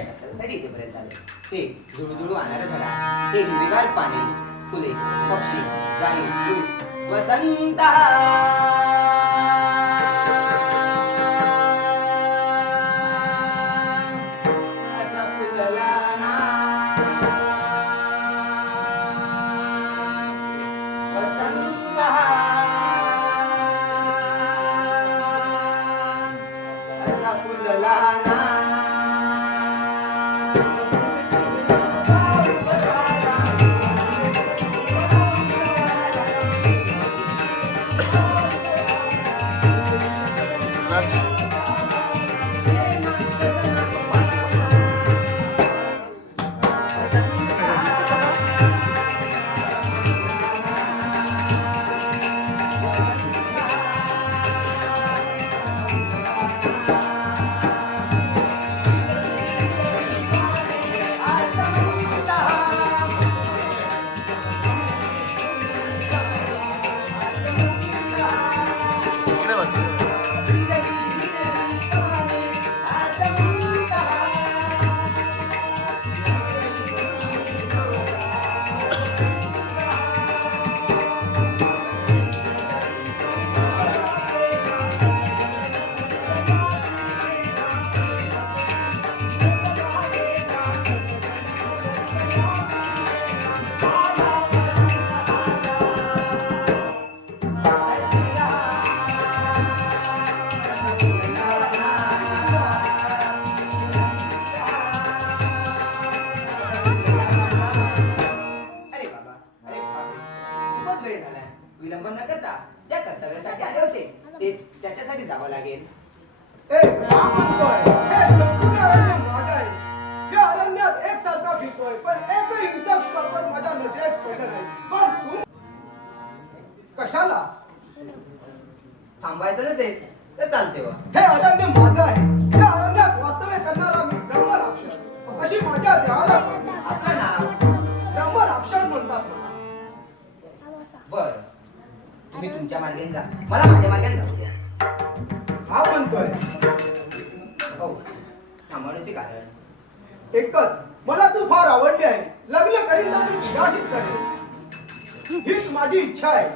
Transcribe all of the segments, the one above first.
त्याच्या कर्तव्यासाठी इथेपर्यंत आले. ते जुळजुळू आणणारा झाला, ते हिरवीगार पाने, फुले, पक्षी, झाडे, वसंत विलंब न करता ज्या कर्तव्यासाठी आले होते ते त्याच्यासाठी जावं लागेल. अरण्यात एकसारखा फिरतोय पण एकही हिंसक शब्द माझ्या नजरेस पडला नाही. पण तू कशाला? थांबायचं नसेल तर चालते वा. हे अरण्य माझं आहे. या अरण्यात वास्तव्य करणारा मी ब्रह्मराक्षस, अशी माझ्या देहाला आपलं नाव ब्रह्मराक्षस म्हणतात मला. बर, तुम्ही तुमच्या मार्गाने जा, मला माझ्या मार्गाने जाऊ द्या. हा म्हणतोय हो, थांबवण्याचे कारण एकच, मला तू फार आवडली आहे. लग्न करीन तर तू तुझ्याशीच करेन, हीच माझी इच्छा आहे.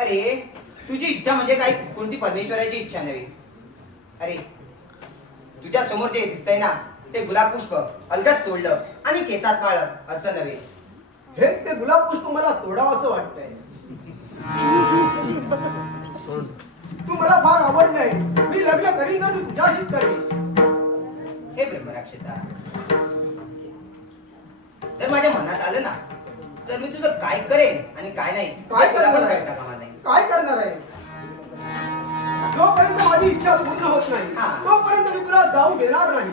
अरे तुझी इच्छा म्हणजे काय? कोणती परमेश्वराची इच्छा नव्हे. अरे तुझ्या समोर जे दिसतंय ना ते गुलाब पुष्प अलगद तोडलं आणि केसात माळलं असं नव्हे. हेच ते गुलाब पुष्प मला तोडावं असं वाटतंय. तू मला फार आवडलंय. मी लग्न करीन तर मी तुझ्याशीच करेन. हे ब्रह्मराक्षसा, जर माझ्या मनात आलं ना तर मी तुझं काय करेन आणि काय नाही काय तुला पण करणार आहे? कळता कामा नाही. काय करणार आहे? जोपर्यंत माझी इच्छा पूर्ण होत नाही तोपर्यंत मी तुला जाऊ देणार नाही.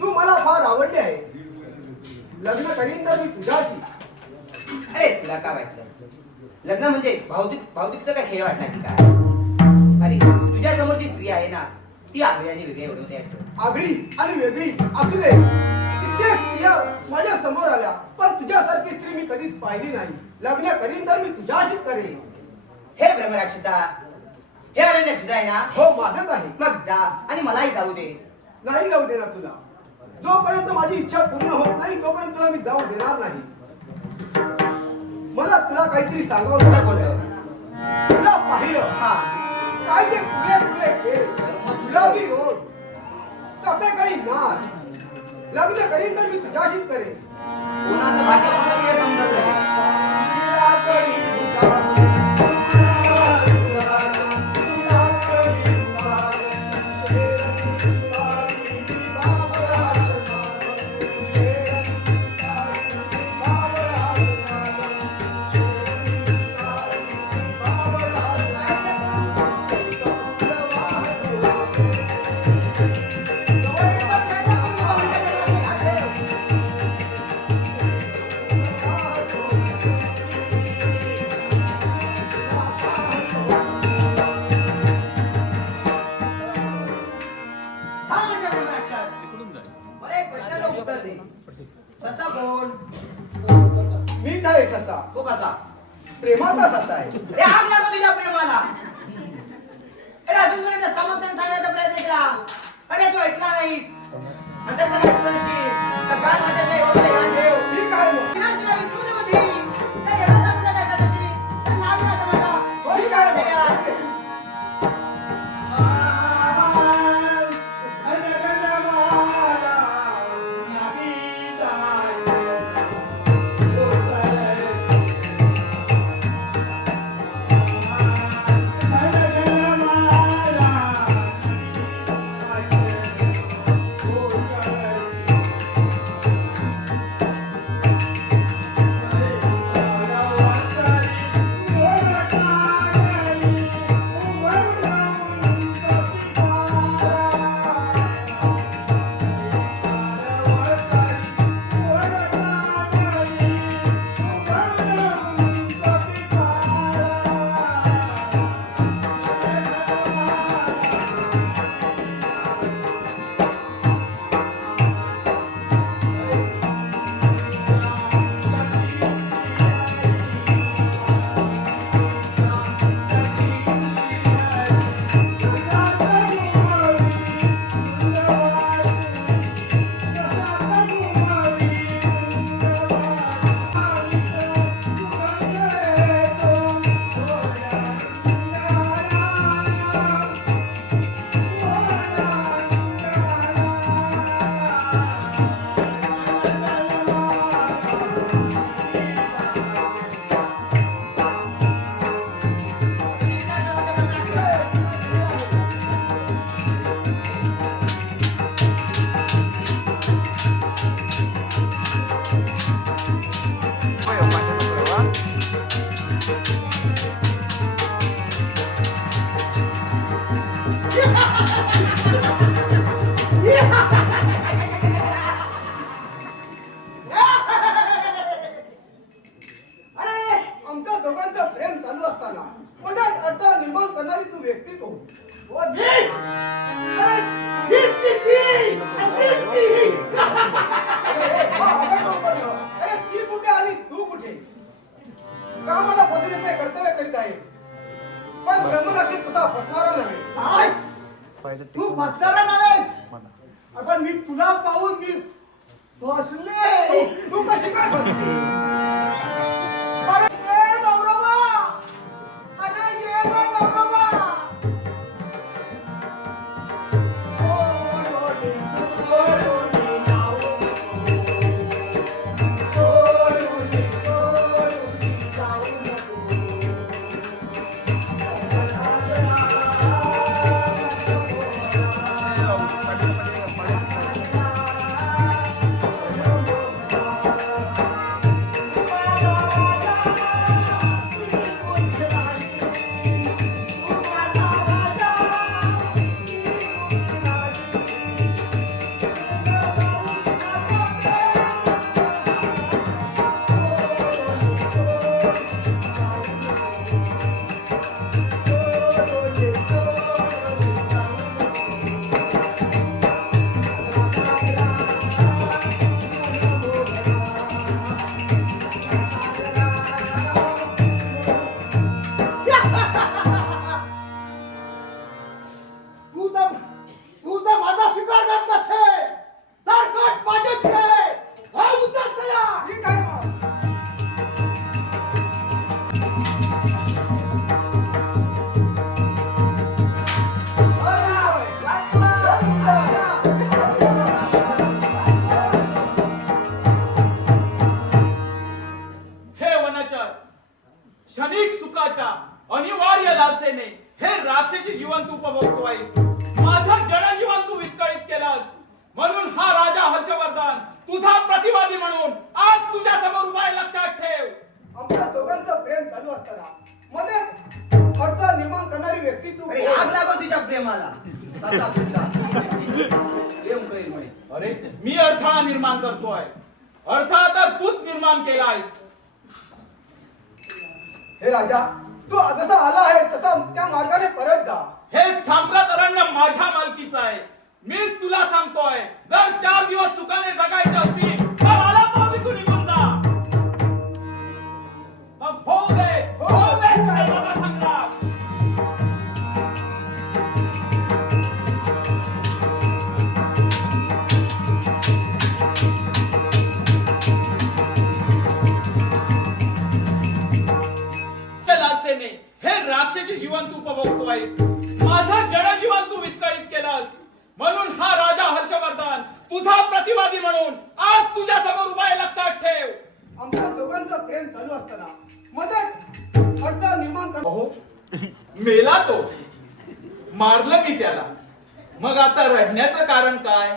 तू मला फार आवडली आहे. लग्न करीन तर मी तुझ्याशी. अरे तुला काय वाटलं? लग्न म्हणजे भावतिकचा काय खेळ वाटणार की काय? अरे तुझ्या समोर जी स्त्री आहे ना ती आगळी आणि वेगळी एवढं वाटतं. आगळी आणि वेगळी असू दे. कित्येक स्त्रिया माझ्या समोर आल्या पण तुझ्यासारखी स्त्री मी कधीच पाहिली नाही. लग्न करीन तर मी तुझ्याशीच करेन. हे ब्रह्मराक्षसा, हे अरण्य तुझं आहे ना? हो माझंच आहे. मग जा आणि मलाही जाऊ दे. नाही जाऊ देणार तुला. जोपर्यंत माझी इच्छा पूर्ण होत नाही तोपर्यंत तुला मी जाऊ देणार नाही. मला तुला काहीतरी सांगावं लागलं. तुला पाहिलं हा, काय ते कुठले कुठले खेळ, गुलाबी ओठ, काही नाच. लग्न करीन तर मी तुझ्याशीच करेन. कोणाचं भाग्य कोणाला हे समजत नाही. ससा कोण? मीच आहे ससा. तो कसा? प्रेमाचा ससा आहे. रे आग लागो तुझ्या प्रेमाला. अरे अजूनपर्यंत समर्थन सांगण्याचा प्रयत्न केला, अरे तो ऐकला नाही. अरे ती कुठे आली तू कुठे कामाला बदलण्याचे कर्तव्य करीत आहे पण ब्रह्मरक्षक तुझा फसणारा नव्हे तू फसणारा नव्हेस आपण मी तुला पाहून मी फसले तू कशी काय फसली अरे ये नवरोबा अरे ये नवरोबा तू जर माझा स्वीकार करत नसेल तर गट माझ्याशी आहे हा मुद्दा चला ठीक आहे मग हे वनाचार क्षणिक सुखाच्या अनिवार्य लालसेने हे राक्षसी जीवन तू उपभोगतोयस माझं जनजीवन तू विस्कळीत केलंस म्हणून हा राजा हर्षवर्धन तुझा प्रतिवादी म्हणून आज तुझ्या समोर उभा आहे लक्षात ठेव आमच्या दोघांचं प्रेम चालू असताना मध्ये अडथळा निर्माण करणारी व्यक्ती तू अरे आग लागो तुझ्या प्रेमाला ससा फुटला. प्रेम करील म्हणे अरे मी अडथळा निर्माण करतोय अडथळा तर तूच निर्माण केलायस हे राजा तू जसा आला आहे तसा त्या मार्गाने परत जा हे साम्राट अरण्य माझ्या मालकीचं आहे मीच तुला सांगतोय जर 4 दिवस सुखाने जगायचे असतील तर मला पाविकू निघून जा मग होऊ दे माझा संग्राम त्या लालसेने हे राक्षसी जीवन तू उपभोगतोयस माझं जनजीवन तू विस्कळीत केलंस म्हणून हा राजा हर्षवर्धन तुझा प्रतिवादी म्हणून आज तुझ्या समोर उभा आहे लक्षात ठेव आमच्या दोघांचं प्रेम चालू असताना मध्ये अडथळा निर्माण कर अहो मेला तो मारलं मी त्याला मग आता रडण्याचं कारण काय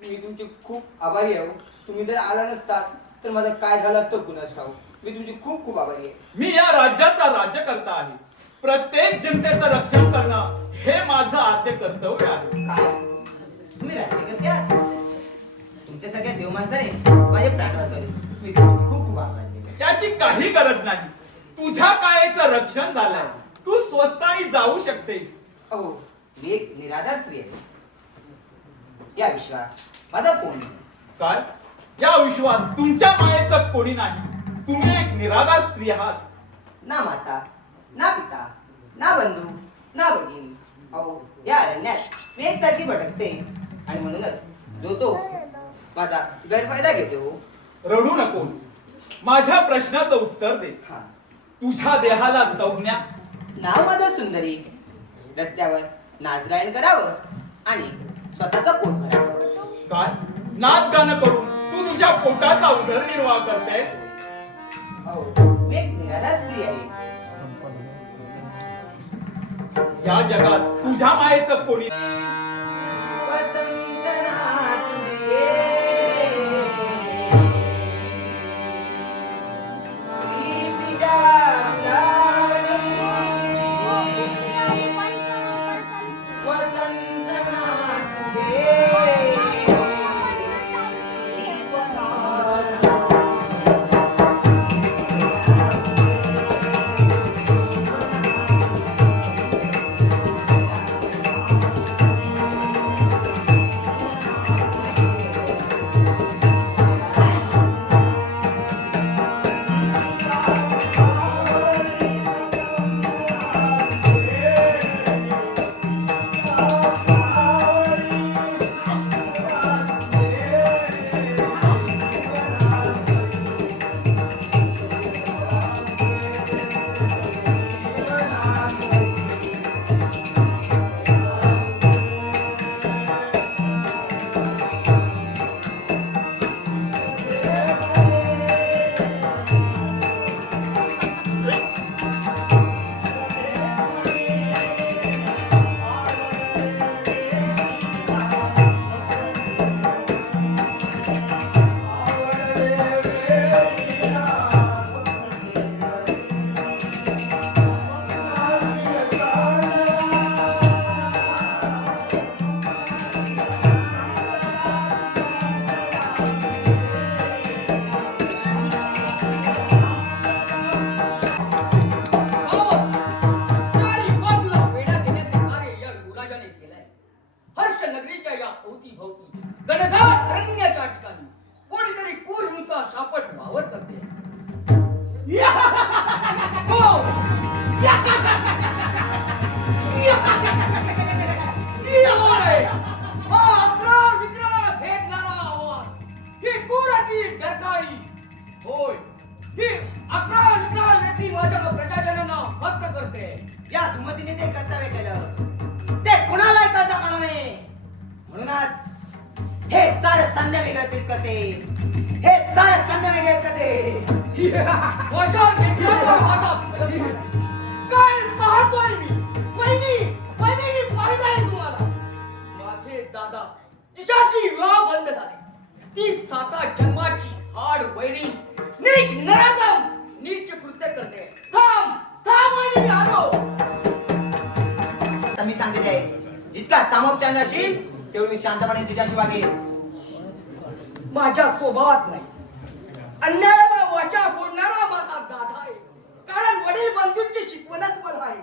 मी तुमचे खूप आभारी आहे हो. तुम्ही जर आला नसता तर माझं काय झालं असतं कुणास ठाऊक मी तुमची खूप खूप आभारी आहे मी या राज्याचा राज्यकर्ता आहे प्रत्येक जनतेचं रक्षण करणं हे माझं आद्य कर्तव्य आहे काय तुम्ही राज्यकर्ते आहात तुमच्यासारख्या देव माणसाने माझे प्राण वाचवले मी तुमचे खूप खूप आभारी आहे त्याची काही गरज नाही तुझ्या कायेचं रक्षण झालंय तू स्वस्तानी जाऊ शकतेस अहो मी एक निराधार स्त्री आहे या विश्वात माझा कोण काय या विश्वात तुमच्या मायेचं कोणी नाही तुम्ही एक निराधार स्त्री आहात ना माता ना पिता ना बंधू ना भगिनी अहो या अरण्यात मी एकसारखी भटकते आणि म्हणूनच जो तो माझा गैरफायदा घेतो रडू नकोस माझ्या प्रश्नाचं उत्तर दे हा तुझ्या देहाला संज्ञा नाव माझं सुंदरी रस्त्यावर नाच गायन करावं आणि स्वतःचं पोट भरावं काय नाच गाणं करून तू तुझ्या पोटाचा उदरनिर्वाह करतेस अहो मी एक निराधार स्त्री आहे या जगात तुझ्या मायेचं कोणी वसंत नाचुरे प्रीतीच्या फुलांनी वसंत नाचुरे घनदाट अरण्याच्या ठिकाणी कोणीतरी क्रूर शापट वावर करते. हो, होय. हा अकरा विक्रा भेदणारा आवाज, ही क्रूराची डरकाळी. होय, ही अकरा विक्रा व्यक्ती माझ्या प्रजाजनांना हत्त करते. या सुमतीने ते कर्तव्य केलं ते कुणालाही करता कामा नये. म्हणूनच हे सारं सैन्य वेगळं तेच करते. हे सारं सैन्य वेगळं करते. माझ्या नेत्यावर माझा फलक झाला. काय पाहतोय मी? पहिली मी पाहिलंय तुम्हाला. माझे दादा तिच्याशी विवाह बंद झाले. ती 7 जन्माची हाड वैरी नीच नराधम नीच कृत्य करते. थांब आणि मी आलो. आता मी सांगते ते आहे. जितका सामोपचार नशील तेवढी मी शांतपणे तुझ्याशी वागेन. माझ्या स्वभावात नाही. अन्यायाला वाचा फोडणारा माझा दादा आहे. कारण वडील बंधूंची शिकवणच मला आहे.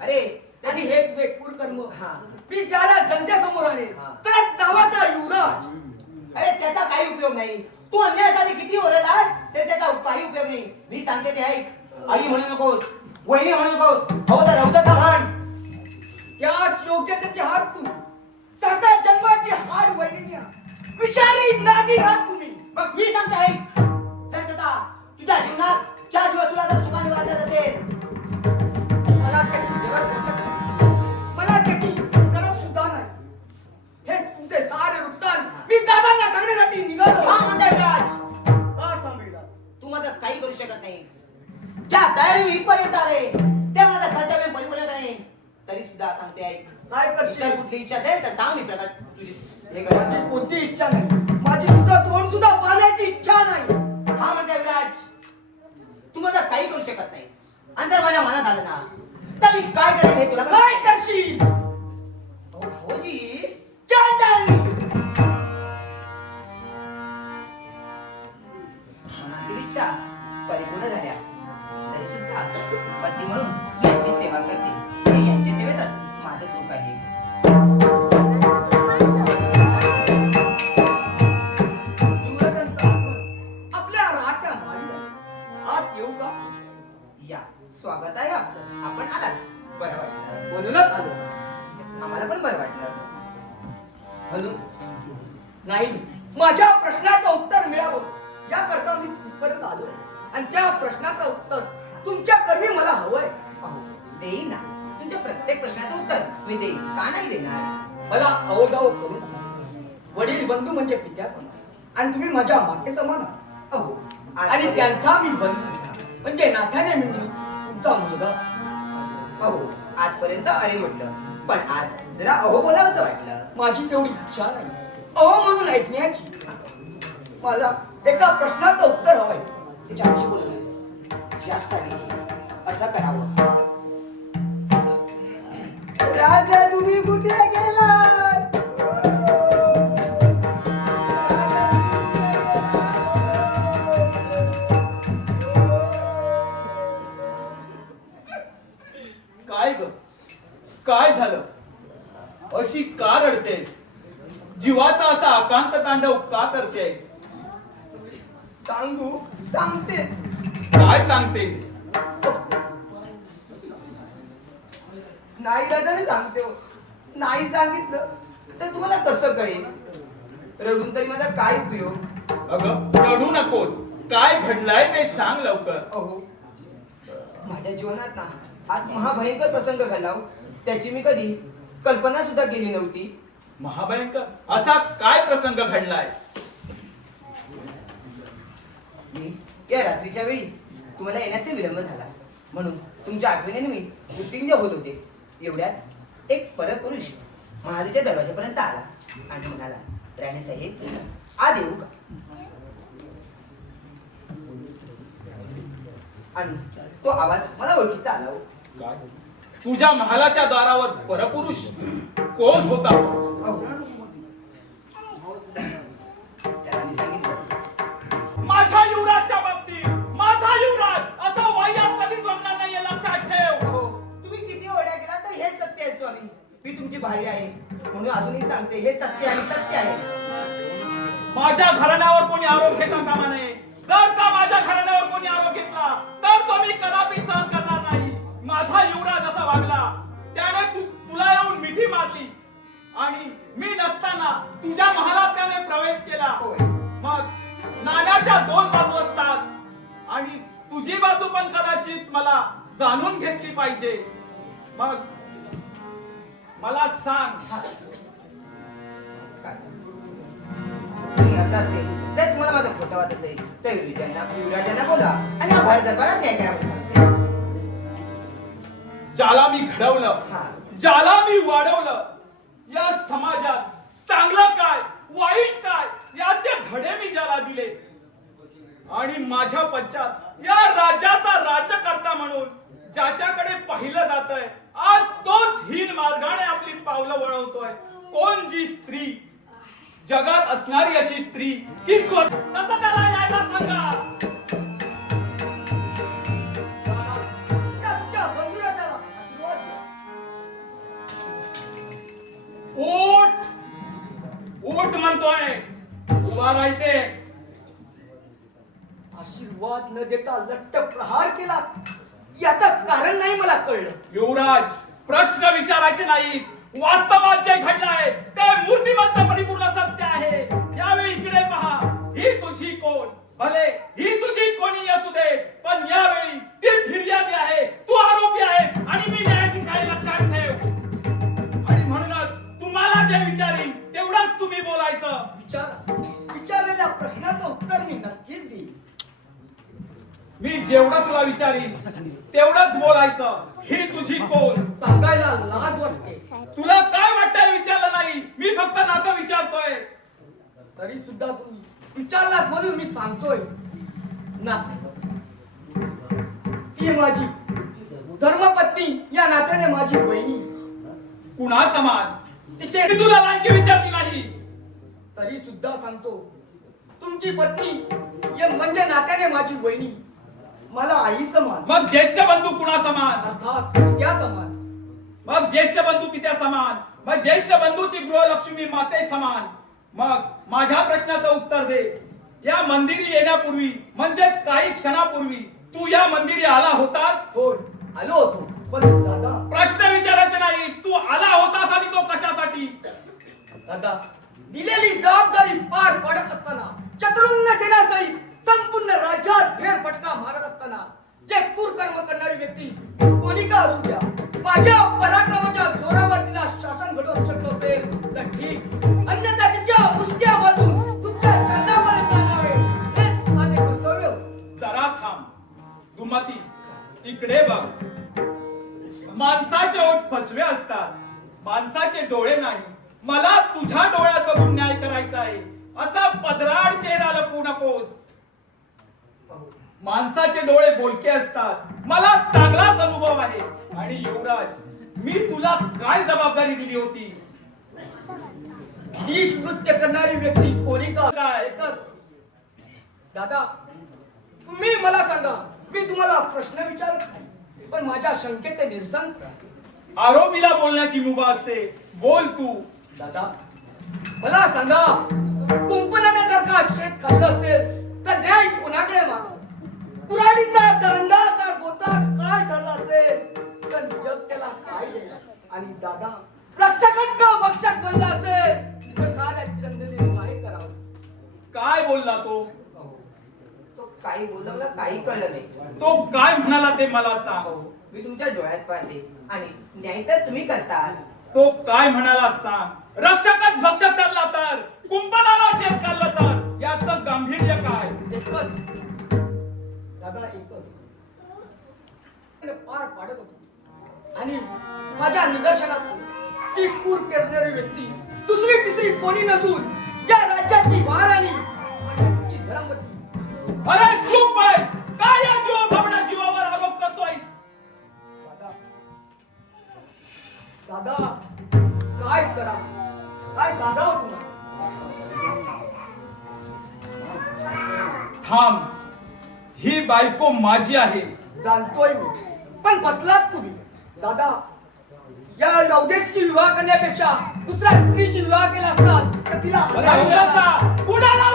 अरे आणि त्याची हे तुझे क्रूर कर्म हा. मी ज्याला जनतेसमोर आले हा. तर नावाचा युवराज. अरे त्याचा काही उपयोग नाही. तू अन्यायासाठी किती ओरडलास तरी त्याचा काही उपयोग नाही. मी सांगते ते ऐक. आई म्हणू नकोस, वहिनी म्हणू नकोस, हो तर रौद्रचा म्हण. त्याच योग्यतेचे हात तू 7 जन्माची हाड वैरिण्या विषारी नादी हात तुम्ही. मग मी सांगते ऐक. तर दादा तुझ्या जीवनात 4 दिवस तुला जर सुखाने वाटत असेल मला त्याची गरज वाटत नाही. मला त्याची गरज सुद्धा नाही. हे तुमचे सारे वृत्तांत मी दादांना सांगण्यासाठी निघालो. हा म्हणताय राज. का थांबविला? तू माझं काही करू शकत नाही. ज्या तयारी मी इथपर्यंत आले ते माझं कर्तव्य परिपूर्ण करेन. तरी सुद्धा सांगते ऐक. काय जर करशील? कुठली इच्छा असेल तर सांग. मी प्रकट तुझी हे कर. माझी कोणती इच्छा नाही. माझी तुझं तोंड सुद्धा पाहण्याची इच्छा नाही. हा म्हणताय विराज. तू माझं काही करू शकत नाही. आणि जर माझ्या मनात आलं ना तर मी काय करेन हे तुला काय करशील? भाऊजी चांडाळी. मनातील इच्छा परिपूर्ण झाल्या तरी सुद्धा पती म्हणून मी यांची सेवा करते. आणि यांच्या सेवेतच माझं सुख आहे. युवराजांचा आवाज आपल्या राहत्या माळीला. आत येऊ का? या स्वागत आहे आपलं. आपण आलात. बरं वाटलं. बोलूनच आलो. आम्हाला पण बरं वाटलं. म्हणून नाही, माझ्या प्रश्नाचं उत्तर मिळावं याकरता मी इथपर्यंत आलो. आणि त्या प्रश्नाचं उत्तर तुमच्या कर्मी मला हवंय. अहो देईन ना. तुमच्या प्रत्येक प्रश्नाचं उत्तर मी देईन. का नाही देणार? मला अवजाव करून वडील बंधू म्हणजे पित्या समान आणि तुम्ही माझ्या माते समान आहात. अहो आणि त्यांचा मी बंधू म्हणजे नात्याने मी तुमचा मुलगा. अहो आजपर्यंत अरे म्हटलं पण आज जरा अहो बोलावंसं वाटलं. माझी तेवढी इच्छा नाही अहो म्हणून ऐकण्याची. मला एका प्रश्नाचं उत्तर हवंय. त्याच्याशी बोलू नये. यासाठी असं करावं. राजा तुम्ही कुठे गेलात? काय ग? काय झालं? अशी का रडतेस? जीवाचा असा आकांत तांडव का करतेस? सांगते. काय सांगतेस? नाही दादाने सांगते हो. नाही सांगितलं तर तुम्हाला कसं कळेल? रडून तरी माझा काय उपयोग? अगं रडू नकोस. काय घडलाय ते सांग लवकर. अहो माझ्या जीवनात ना आज महाभयंकर प्रसंग घडला हो. त्याची मी कधी कल्पना सुद्धा केली नव्हती. महाभयंकर असा काय प्रसंग घडलाय? मी या रात्रीच्या वेळी तुम्हाला येण्यास विलंब झाला. म्हणून तुमच्या आठवणीने मी उत्तीर्ण होत होते. एवढ्यात एक परपुरुष महादेच्या दरवाजापर्यंत आला आणि म्हणाला, राणे साहेब आत येऊ का? आणि तो आवाज मला ओळखीचा आला हो. काय? तुझ्या महालाच्या दारावर परपुरुष कोण होता? अहो, त्याला मी सांगितलं, माझ्या युवराजच्या बाबतीत माझा युवराज असा वाह्यात कधीच वागणार नाहीये, लक्षात ठेव. अहो, तुम्ही किती ओढ्या केला तर हे सत्य आहे स्वामी. मी तुमची भारी आहे म्हणून अजूनही सांगते, हे सत्य आणि सत्य आहे. माझ्या घराण्यावर कोणी आरोप घेता कामा नये. जर का माझ्या घराण्यावर कोणी आरोप घेतला तर तो मी कदापि सहन करणार नाही. माझा युवराज असा वागला, त्याने तुला येऊन मिठी मारली आणि मी नसताना तुझ्या महालात त्याने प्रवेश केला. होय. मग नाण्याच्या दोन बाजू असतात आणि तुझी बाजू पण कदाचित मला जाणून घेतली पाहिजे. मग मला सांग, तुम्ही असं असेल तर तुम्हाला माझं खोटं वाटत असेल तर युवराजांना बोला आणि हा भारत दरबारात न्याय करा म्हणून सांगते. ज्याला मी घडवलं, हा. ज्याला मी वाढवलं, या समाजात चांगलं काय वाईट काय याचे धडे मी ज्याला दिले आणि माझ्या पश्चात या राज्याचा राज्यकर्ता म्हणून ज्याच्याकडे पाहिलं जातंय, आज तोच हीन मार्गाने आपली पावलं वळवतोय. कोण जी स्त्री, जगात असणारी अशी स्त्री की स्वतः त्याला यायला सांगा. तुमच्या बंधुराजाला आशीर्वाद द्या. ओट ओट म्हणतोय, उभा राहते. आशीर्वाद न देता लट्ट प्रहार केला याचं कारण नाही मला कळलं. युवराज, प्रश्न विचारायचे नाहीत. वास्तवात जे घडलंय ते मूर्तिमंत परिपूर्ण सत्य आहे. यावेळी इकडे पहा. ही तुझी कोण, भले ही तुझी कोणी असू दे, पण यावेळी ती फिर्यादी आहे, तू आरोपी आहे आणि मी न्यायाधीश आहे, लक्षात ठेव. आणि म्हणूनच तुम्हाला जे विचारीन तेवढंच तुम्ही बोलायचं. विचारलेल्या प्रश्नाचं उत्तर मी नक्कीच देईन. मी जेवढं तुला विचारीन तेवढंच बोलायचं. ही तुझी कोण, सांगायला लाज वाटते. तुला काय वाटतंय विचारलं नाही, मी फक्त नातं विचारतोय. तरी सुद्धा तू विचारलात म्हणून मी सांगतोय ना, ती माझी धर्मपत्नी, या नात्याने माझी बहिणी. कुणा समान? तिचे मी तुला लायकी विचारली नाही. तरी सुद्धा सांगतो, तुमची पत्नी या म्हणजे नात्याने माझी बहिणी, मला आई समान, मग ज्येष्ठ बंधू कुणा समान? अर्थात त्या समान. मग ज्येष्ठ बंधू पित्या समान, मग ज्येष्ठ बंधूची गृहलक्ष्मी माते समान. मग माझ्या प्रश्नाचं उत्तर दे. या मंदिरी येण्यापूर्वी म्हणजेच काही क्षणापूर्वी तू या मंदिरी आला होतास? होय, आलो होतो. पण दादा, प्रश्न विचारायचे नाही, तू आला होतास आणि तो कशासाठी? दादा, दिलेली जबाबदारी पार पडत असताना, चतुरंग सेनासहित संपूर्ण राज्यात फेरफटका मारत असताना, जे कुरकर्म करणारी व्यक्ती कोणी का असू द्या, माझ्या पराक्रमाच्या जोरावर तिला शासन घडवू शकलो असेल तर ठीक, अन्यथा तिच्या मुसक्या बांधून तुमच्या चरणापर्यंत आणावे हेच माझे कर्तव्य. जरा थांब. दुमती, इकडे बघ. माणसाचे ओठ फसवे असतात, माणसाचे डोळे नाही. मला तुझ्या डोळ्यात बघून न्याय करायचा आहे. असा पदराड चेहरा लपवू नकोस. माणसाचे डोळे बोलके असतात, मला चांगलाच अनुभव आहे. आणि युवराज, मी तुला काय जबाबदारी दिली होती? नीच कृत्य करणारी व्यक्ती कोणी का काय? एकच. दादा, तुम्ही मला सांगा, मी तुम्हाला प्रश्न विचारत नाही, पण माझ्या शंकेचे निरसन करा. आरोपीला बोलण्याची मुभा असते, बोल तू. दादा, मला सांगा, कुंपणाने जर का शेत खाल्लं असेल तर न्याय कोणाकडे मागा? कुऱ्हाडीचा दांडा का गोतास काय ठरला असेल तर जग त्याला काय देईल? आणि दादा, रक्षकच का भक्षक बनला असेल तर साऱ्या जनतेने काय करावं? काय बोलला तो? तो काही बोलला मला काही कळलं नाही. तो काय म्हणाला ते मला सांग. मी तुमच्या डोळ्यात पाहते आणि न्याय तर तुम्ही करता. तो काय म्हणाला सांग. रक्षकच भक्षक ठरला तर, कुंपणाला शेत खाल्लं तर याचं गांभीर्य काय? एकच दादा, एकच पार पाडत होतो आणि माझ्या निदर्शनात ती खूर पेरणारी व्यक्ती दुसरी तिसरी कोणी नसून या राज्याची महाराणी तुमची धर्मपत्नी. अरे चूप आहे. काय या जीवाभावना जीवावर आरोप करतोयस? दादा, काय करा, काय सांगावं तुला? थांब. ही बायको माझी आहे. जाणतोय मी, पण बसलात तुम्ही. दादा, या लवदेशची विवाह करण्यापेक्षा दुसऱ्या स्त्रीशी विवाह केला असता तर तिला कुणाला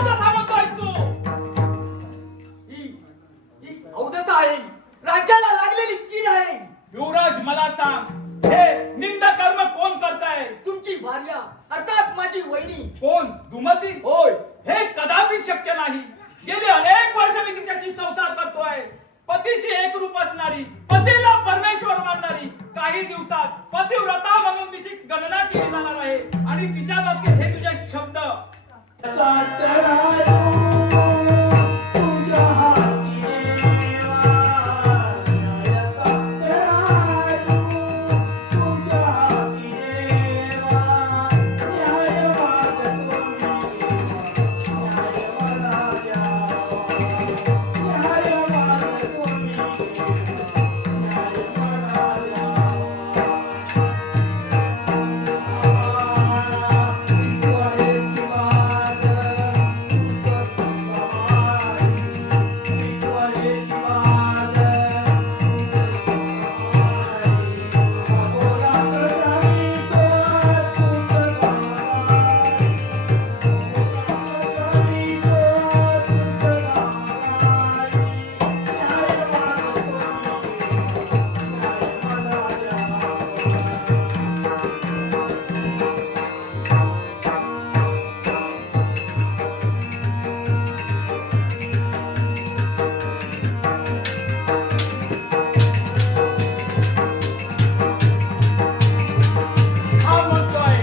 हा म्हणतोय.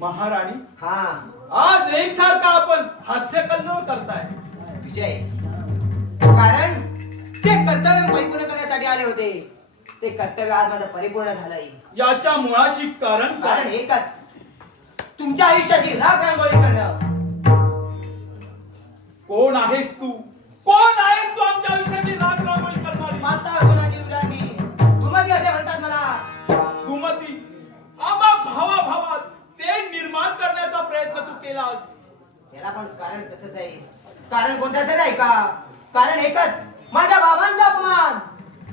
महाराणी, हा आज एकसारखा आपण हास्य कल्लोळ करताय. विजय, कारण जे कर्तव्य परिपूर्ण करण्यासाठी आले होते ते कर्तव्य आज माझं परिपूर्ण झालंय. याच्या मुळाशी कारण कारण काय? एकच, तुमच्या आयुष्याची राख रांगोळी करणं. कोण आहेस तू? कोण आहेस तू आमच्या आयुष्याची राख रांगोळी करणारी? माता गुणाची विराटी धुमती असे म्हणतात मला. दुमती, आम्हा भावाभावात ते निर्माण करण्याचा प्रयत्न तू केलास. याला पण कारण तसंच आहे. कारण कोणतं असेल आहे का? कारण एकच, माझ्या बाबांचा अपमान.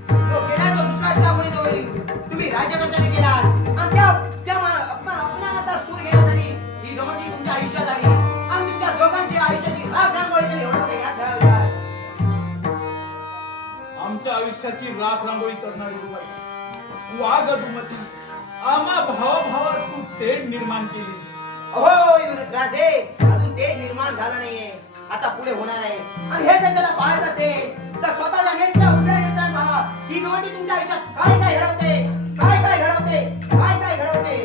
तो केला तो दुष्काळाचा कोणी होईल. तुम्ही राज्यकर्त्याने केला आणि त्या अपमानाचा सूर घेण्यासाठी ही धुमती तुमच्या आयुष्यात आली आणि तुमच्या दोघांची आयुष्याची राख रांगोळी केली. एवढं काही याद ठेवायला. आमच्या आयुष्याची राख रांगोळी करणारी दुमती, वाघ दुमती, आम्हा भावाभावात तू तेढ निर्माण केलीस. अहो युवराजे, अजून ते निर्माण झालं नाहीये. आता पुढे होणार आहे. आणि हे जर त्याला पाहायचं असेल तर स्वतःच्या नेत्या उभ्या नेत्या पहा. ही निवडणूक तुमच्या आयुष्यात काय काय घडवते, काय काय घडवते, काय काय घडवते.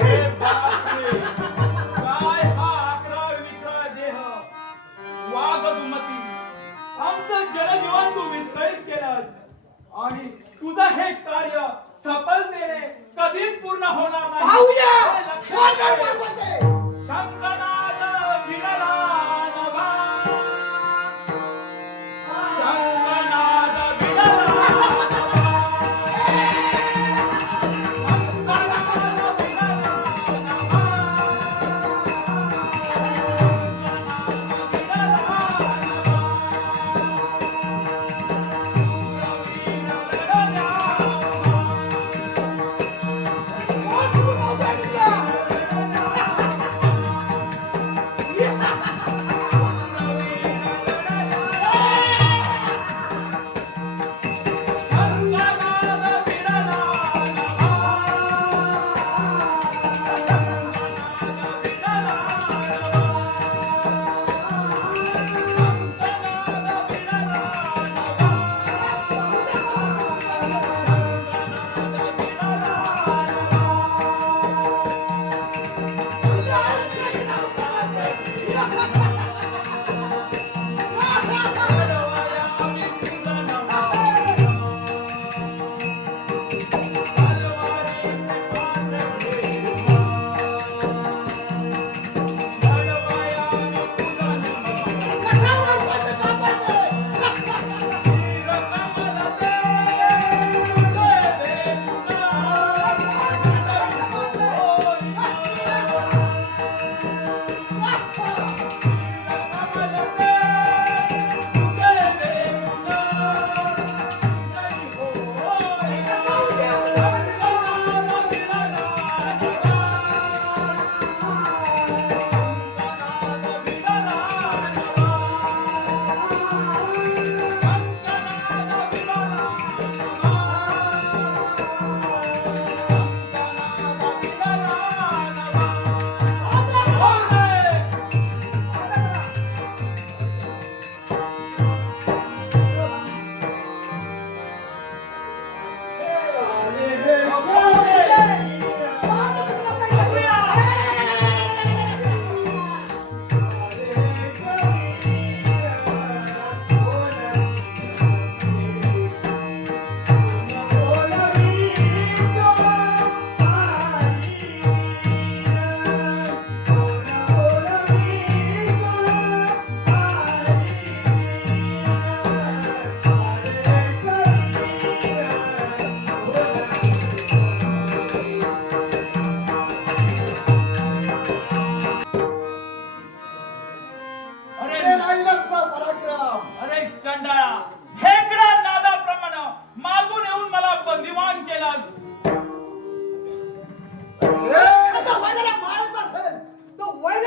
अरे बापरे, काय हा अकराळ विक्राळ देह. वाघ दुमती, आमचं जनजीवन तू विस्कळीत केलंस आणि तुझं हे कार्य सफलतेने कधीच पूर्ण होणार नाही. पाहूया हे लक्षात कोण ठेव. गडबड बोलते.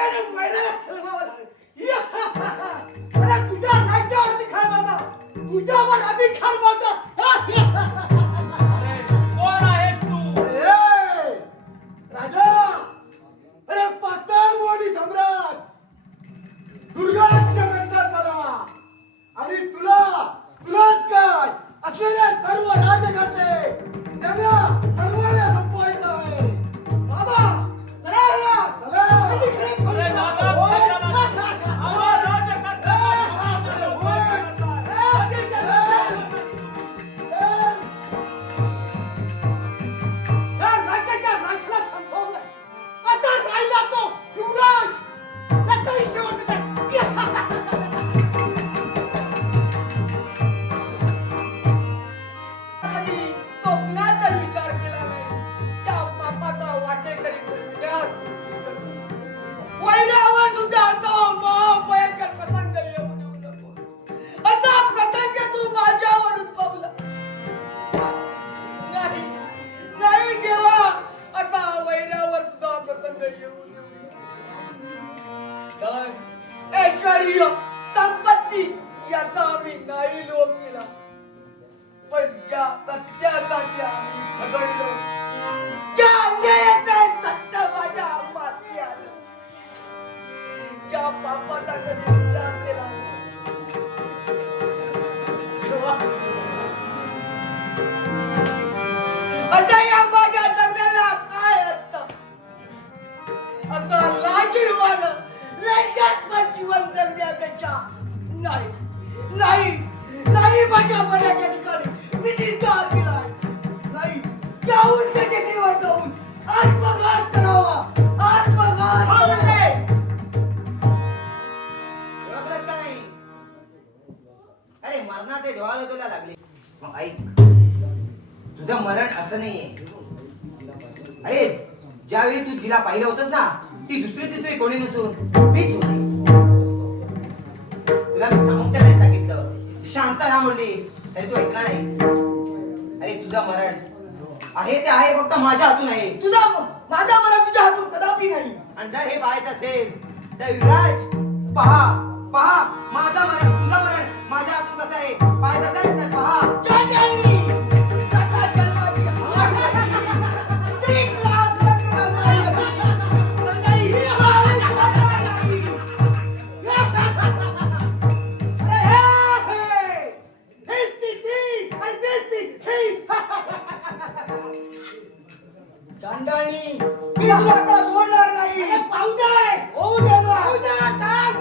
राजाने मैदानात खेळवावं लागेल. अरे तुझ्या राज्यावर अधिकार माझा, तुझ्यावर अधिकार माझा. कोण आहेस तू? ए, राजा, अरे पाताळ मोडी सम्राट दुर्गाच्या म्हणतात मला. आणि तुलाच काय असलेले सर्व राजघाटे त्यांना सर्वांना संपवायचं आहे. बाबा चला रे, चला. अरे दादा, आम्हा राज्याच्या राजाला संपवलंय. आता राहिला तो युवराज. त्याचाही शेवट आहे. कधी स्वप्नात विचार केला नाही त्या पापाचा वाटेकरी करूयात. वैरावर सुद्धा असा महाभयंकर प्रसंग येऊ देऊ नको. असा प्रसंग तू माझ्यावर उद्भवला. नाही नाही देवा, असा वैरावर सुद्धा प्रसंग येऊ देऊ. धन, ऐश्वर्य, संपत्ती याचा आम्ही नाही लोभ केला, पण ज्या सत्यासाठी आम्ही झगडलो, ज्या अन्यायाचे सत्य माझ्या माथी आलं, ज्या पापाचा कधी विचार केला नाही. अशा या माझ्या जगण्याला काय अर्थ? आता लाजीरवाणं लज्जास्पद जीवन जगण्यापेक्षा नाही नाही नाही माझ्या मनाच्या ठिकाणी मी निर्धार केला आहे. नाही, या उंच टेकडीवर जाऊन आत्मघात करावा. आत्मघात ओळखलंस का नाही? अरे मरणाचे डोळा तुला लागले. मग ऐक, तुझं मरण असं नाहीये. अरे ज्यावेळी तू जिला पाहिलं होतंस ना, ती दुसरी तिसरी कोणी नसून मीच होती. तुला मी सांगून नाही सांगितलं, शांत राहा म्हणली तरी तू ऐकणार नाहीस. अरे तुझं मरण आहे ते आहे, फक्त माझ्या हातून आहे. तुझा माझा मरण तुझ्या हातून कदापि नाही. आणि जर हे पाहायचं असेल तर युवराज पहा पहा, माझं मरण तुझं मरण माझ्या हातून कसं आहे पाहायचं असेल तर पहा. चांडाळी, सदा जन्माची एक लाख चांडाळी, मी तुला आता सोडणार नाही. पाहू दे. होऊ दे बा. पाहू दे, सांग.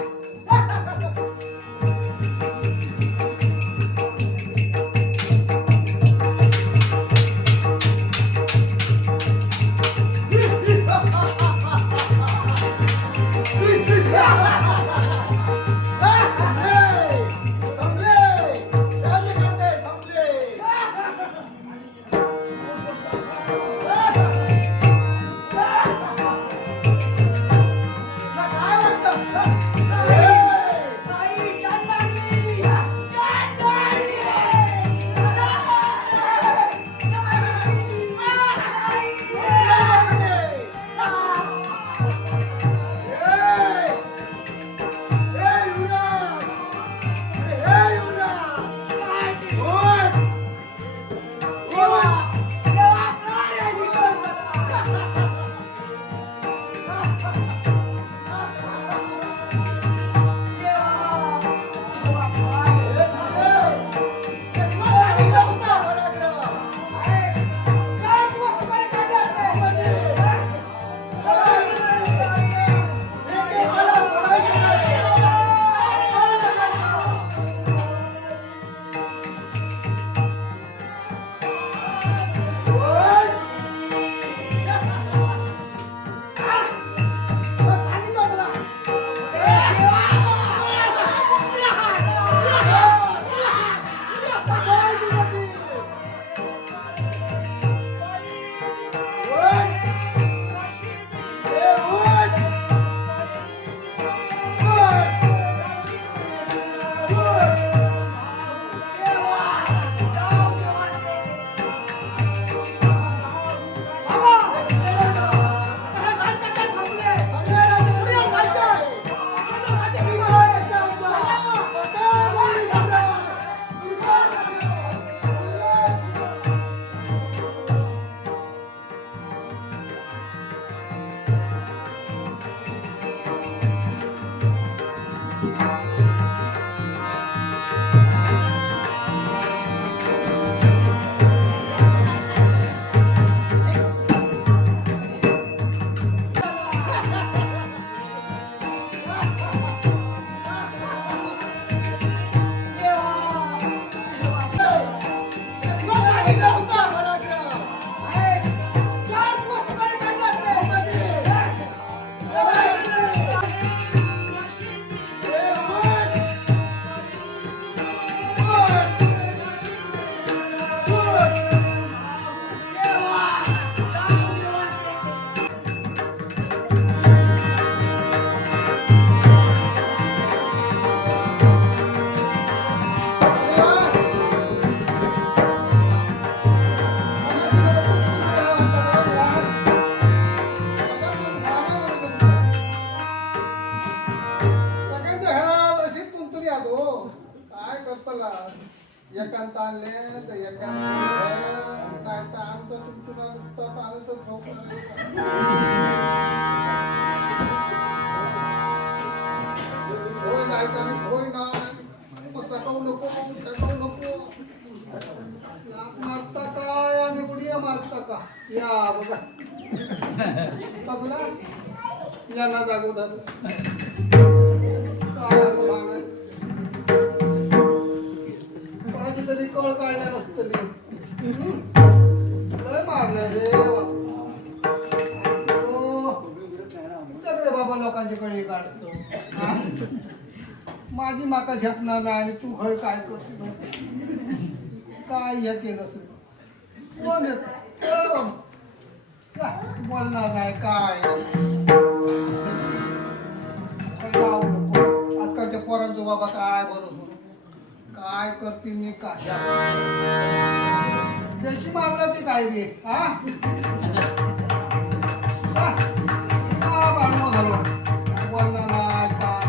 चला एकांत आणले तर एकांत काय तर आमचं तुमचं नुसतं आलं तर झोप होय नाही तर होय नाही सकाळू नको सकाळू नको लाथ मारता काय आणि उड्या मारता का या बघा बघला यांना जागू दादा काय आता भांगाय कोणाची तरी कळ काढल्या नसतली लय मारलं रे तुमच्याकडे बाबा लोकांची कळी काढतो हा? माझी माता झेपणार नाही आणि तू हय काय करतो काय हे केलं कोण बोलणार नाही काय आजकालच्या पोरांचं बाबा काय बरोबर काय करतील मी काय त्याची मागणं ती काय रे हा बाळू घालून बोलणार नाही काय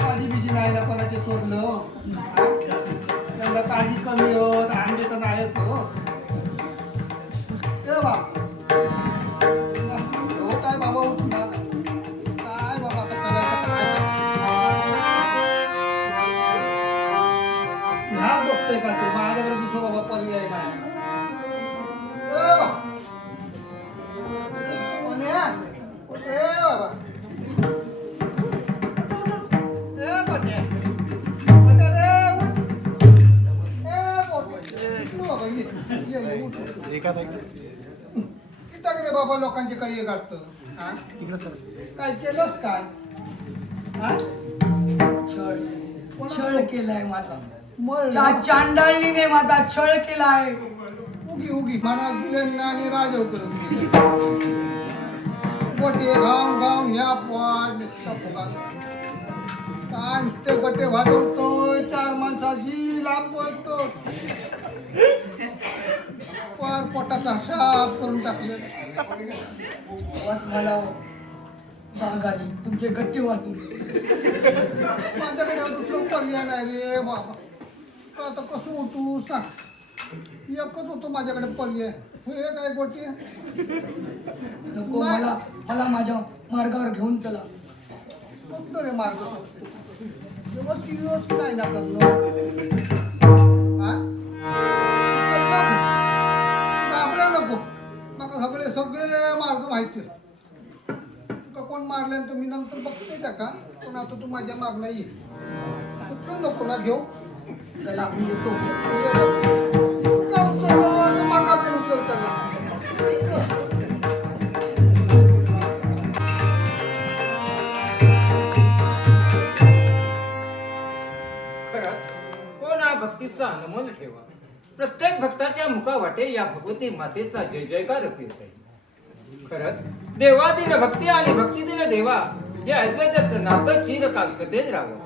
काळजी बिजी नाही ना कोणाचे चोरलं त्यांना काळजी कमी होत अंडे तर नाहीच हो ए बा हो काय बाबा उठला काय बाबा आता करायचं काय ह्या बघतोय का ते माझ्याकडे दुसरं बाबा पर्याय नाही ए बा कोण्या ए बाबा ए कोण्या किती बाबा लोकांची कळी काढतो काय केलंस काय छळ केलाय माझा मग त्या चांडाळीने माझा छळ केलाय उगी उगी म्हणा दिले आणि राजव करून दिली गोटे घाऊन घाऊन ह्या पाड काय ते गोटे वाजवतोय चार माणसाची लांब बोलतो पार पोटाचा शाप करून टाकले मला बाग आली तुमचे गट्टे वाचून माझ्याकडे दुसरं पर्याय नाही रे बाबा आता कसं उठू सांग एकच होतो माझ्याकडे पर्याय हे काय गोटी नको मला माझ्या मार्गावर घेऊन चला फक्त रे मार्ग शकतो व्यवस्थित नाही ना करलो घाबरा नको मला सगळे मार्ग माहिती कोण मारले तर मी नंतर बघते त्या का पण आता तू माझ्या मागणं ये कुठं नको ना घेऊ चला मी येतो तू का उचललो मागा पण उचलता कोण हा भक्तीचा अनमोल ठेवा प्रत्येक भक्ताच्या मुखावाटे या भगवती मातेचा जय जयकार फिरत आहे खरंच देवादिन भक्ती आणि भक्तीदिन देवा या अद्वैताचं नातं चिरकाल सतेज राहावं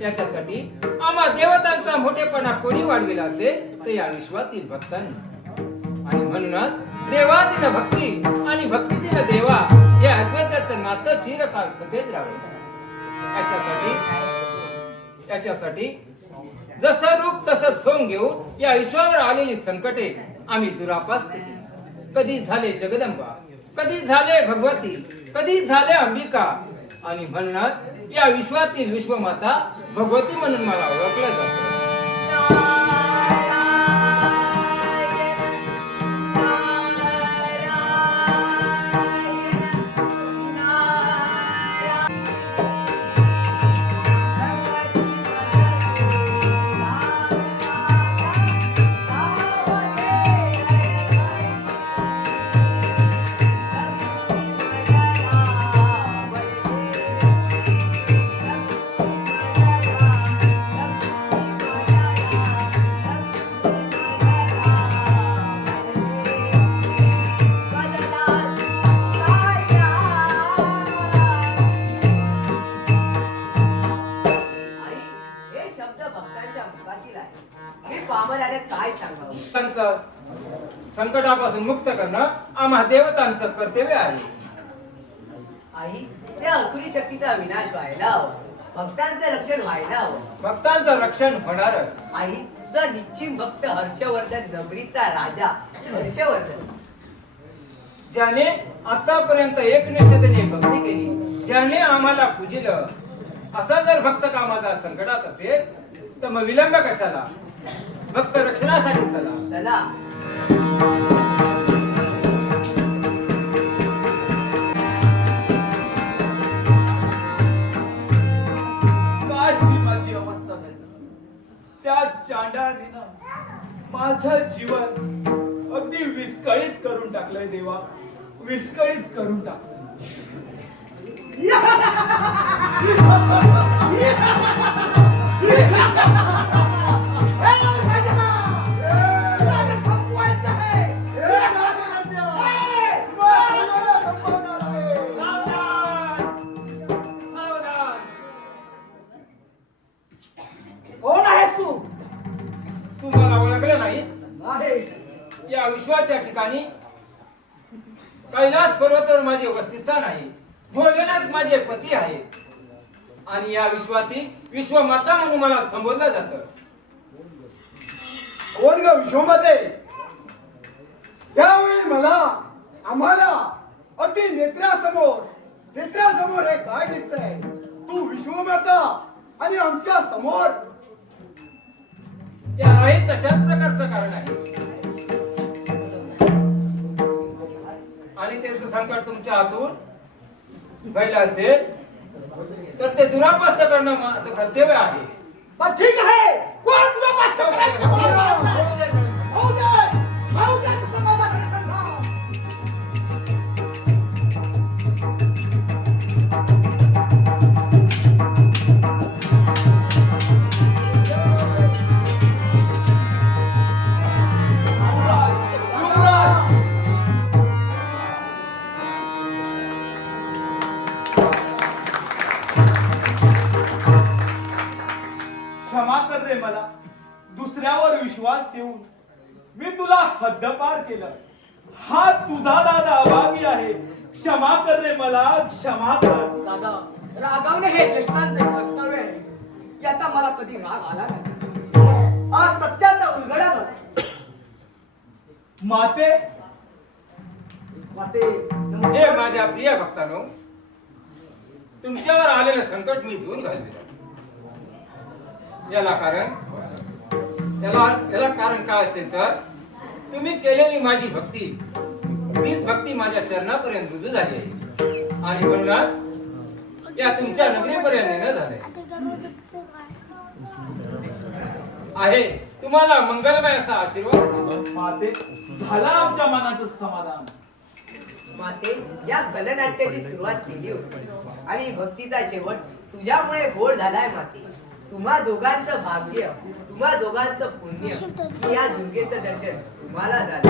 याच्यासाठी आम्हा देवतांचा मोठेपणा कोणी वाढविला असेल तर या विश्वातील भक्तांनी आणि म्हणूनच देवादिन भक्ती आणि भक्तीदिन देवा या अद्वैताचं नातं चिरकाल सतेज राहावं याच्यासाठी जसं रूप तसं सोंग घेऊन या विश्वावर आलेली संकटे आम्ही दुरापास्त केली कधी झाले जगदंबा कधी झाले भगवती कधी झाले अंबिका आणि म्हणूनच या विश्वातील विश्वमाता भगवती म्हणून मला ओळखलं जातं संकटापासून मुक्त करणं आम्हा देवतांचं कर्तव्य आहे आई त्या असुरी शक्तीचा विनाश व्हायला हवा भक्तांचं रक्षण व्हायला हवं. भक्तांचं रक्षण होणारच. आई तुझा निश्चिम भक्त हर्षवर्धन नगरीचा राजा हर्षवर्धन ज्याने आतापर्यंत एकनिष्ठतेने भक्ती केली, ज्याने आम्हाला पूजिलं, असा जर भक्त कामाचा संकटात असेल तर मग विलंब कशाला? भक्त रक्षणासाठी चला. चला. काय ही माझी अवस्था झाली. त्या चांडाळाने ना माझं जीवन अगदी विस्कळीत करून टाकलंय देवा, विस्कळीत करून टाकलंय. कोण आहेस तू? तू मला ओळखलं नाही? आहे. या विश्वाच्या ठिकाणी कैलास पर्वतावर माझे वसतिस्थान आहे. भोलेनाथ माझे पती आहे आणि या विश्वातील विश्वमाता म्हणून मला संबोधलं जातं. कोण ग विश्वमाते? त्यावेळी आम्हाला अगदी नेत्रासमोर हे काय दिसतंय? तू विश्वमाता आणि आमच्या समोर त्यालाही तशाच प्रकारचं कारण आहे. आणि ते संकट तुमच्या हातून घडलं असेल तर ते दुरापास्त करणं माझं कर्तव्य आहे. पण ठीक आहे. कोण तुला वाचतो करायचं का बोलायचं? भाऊ दे, तुझं माझ्याकडे सांगा. क्षमा कर रे मला, दुसऱ्यावर विश्वास ठेवून मी तुला हद्दपार केलं. हा तुझा दादा अभावी आहे. क्षमा कर रे मला, क्षमा कर. दादा रागावणे हे ज्येष्ठांचे कर्तव्य आहे. याचा मला कधी राग आला नाही. आज सत्याचा उलगडा झाला. माते हे माझ्या प्रिय भक्तांनो, तुमच्यावर आलेलं संकट मी दूर घालले. याला कारण काय असेल तर तुम्ही केलेली माझी भक्ती, हीच भक्ती माझ्या चरणापर्यंत रुजू झाली आहे आणि म्हणून या तुमच्या नगरीपर्यंत येणं झालंय आहे. तुम्हाला मंगलमय असा आशीर्वाद. माते झाला आमच्या मनाचं समाधान. माते या कलनाट्याची सुरुवात केली होती आणि भक्तीचा शेवट तुझ्यामुळे गोड झालाय. माते तुम्हा दोघांचं भाग्य, तुम्हा दोघांचं पुण्य की या दुर्गेचं दर्शन तुम्हाला झालं.